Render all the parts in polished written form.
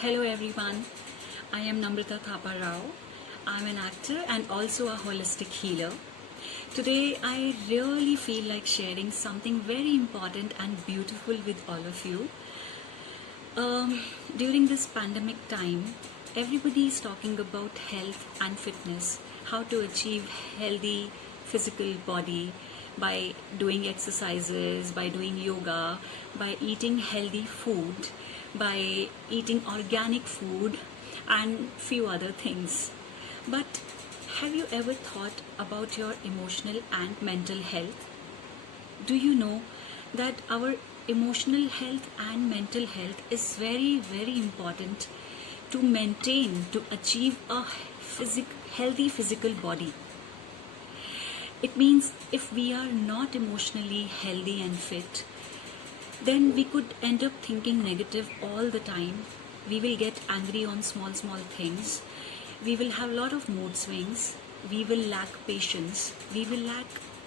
Hello everyone, I am Namrata Thapa Rao. I'm an actor and also a holistic healer. Today I really feel like sharing something very important and beautiful with all of you. During this pandemic time, everybody is talking about health and fitness, how to achieve healthy physical body by doing exercises, by doing yoga, by eating healthy food, by eating organic food and few other things. But have you ever thought about your emotional and mental health? Do you know that our emotional health and mental health is very, very important to maintain, to achieve a healthy physical body? It means if we are not emotionally healthy and fit, then we could end up thinking negative all the time. We will get angry on small things. We will have a lot of mood swings. We will lack patience. We will lack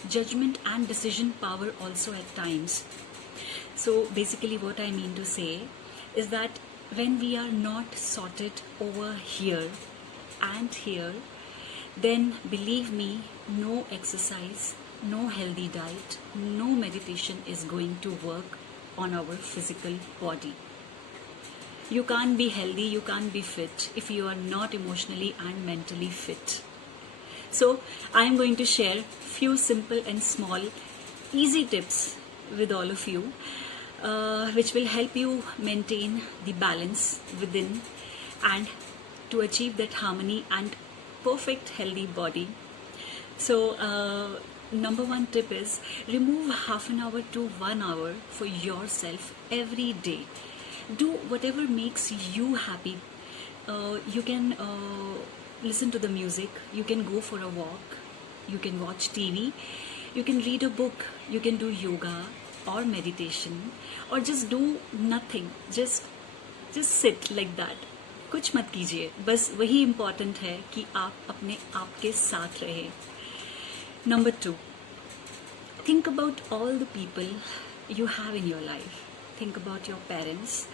judgment and decision power also at times. So basically what I mean to say is that when we are not sorted over here and here, then believe me, no exercise, no healthy diet, no meditation is going to work on our physical body. You can't be healthy, you can't be fit if you are not emotionally and mentally fit. So I am going to share few simple and small easy tips with all of you which will help you maintain the balance within and to achieve that harmony and perfect healthy body. So number one tip is remove half an hour to 1 hour for yourself every day. Do whatever makes you happy. You can listen to the music, you can go for a walk, you can watch TV, you can read a book, you can do yoga or meditation, or just do nothing, just sit like that. कुछ मत कीजिए, बस वही important है कि आप अपने आप के साथ रहे. Number 2, think about all the people you have in your life. Think about your parents,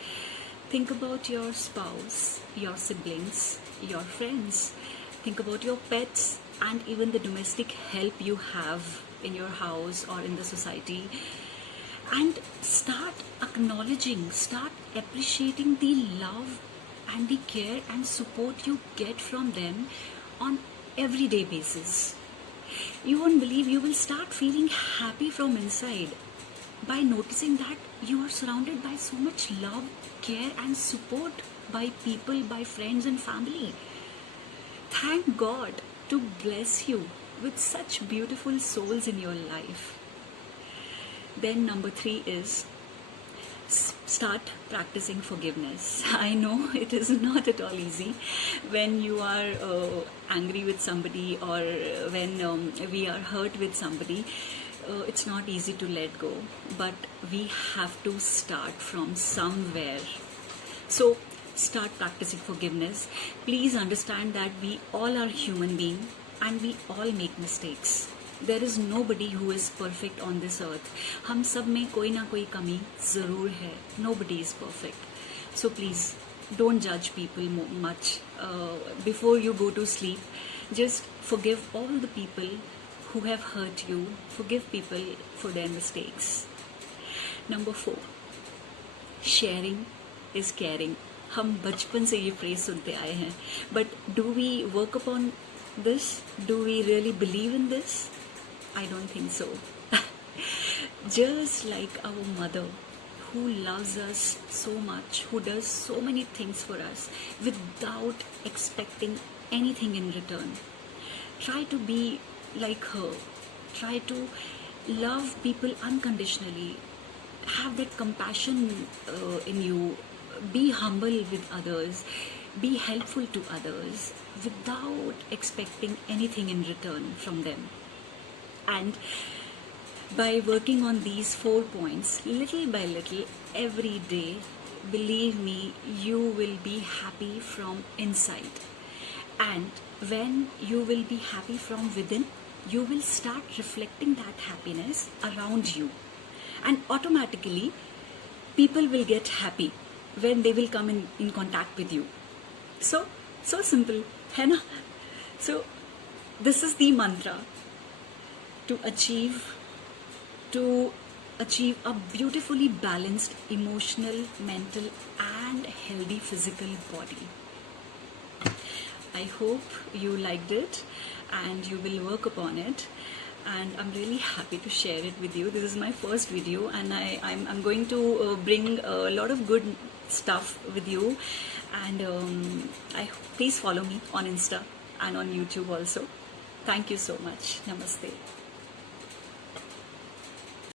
think about your spouse, your siblings, your friends, think about your pets and even the domestic help you have in your house or in the society. And start acknowledging, start appreciating the love and the care and support you get from them on everyday basis. You won't believe, you will start feeling happy from inside by noticing that you are surrounded by so much love, care and support by people, by friends and family. Thank God to bless you with such beautiful souls in your life. Then number 3 is start practicing forgiveness. I know it is not at all easy when you are angry with somebody or when we are hurt with somebody. It's not easy to let go, but we have to start from somewhere. So start practicing forgiveness. Please understand that we all are human beings and we all make mistakes. There is nobody who is perfect on this earth. हम सब में कोई ना कोई कमी ज़रूर है. Nobody is perfect. So please don't judge people much. Before you go to sleep, just forgive all the people who have hurt you. Forgive people for their mistakes. Number 4, sharing is caring. हम बचपन से ये phrase सुनते आए हैं. But do we work upon this? Do we really believe in this? I don't think so. Just like our mother who loves us so much, who does so many things for us without expecting anything in return. Try to be like her. Try to love people unconditionally. Have that compassion in you. Be humble with others. Be helpful to others without expecting anything in return from them. And by working on these 4 points, little by little, every day, believe me, you will be happy from inside. And when you will be happy from within, you will start reflecting that happiness around you. And automatically, people will get happy. when they will come in contact with you. So simple, है ना? So this is the mantra to achieve a beautifully balanced emotional, mental and healthy physical body. I hope you liked it and you will work upon it, and I'm really happy to share it with you. This is my first video, and I'm going to bring a lot of good stuff with you, and please follow me on Insta and on YouTube also. Thank you so much. Namaste.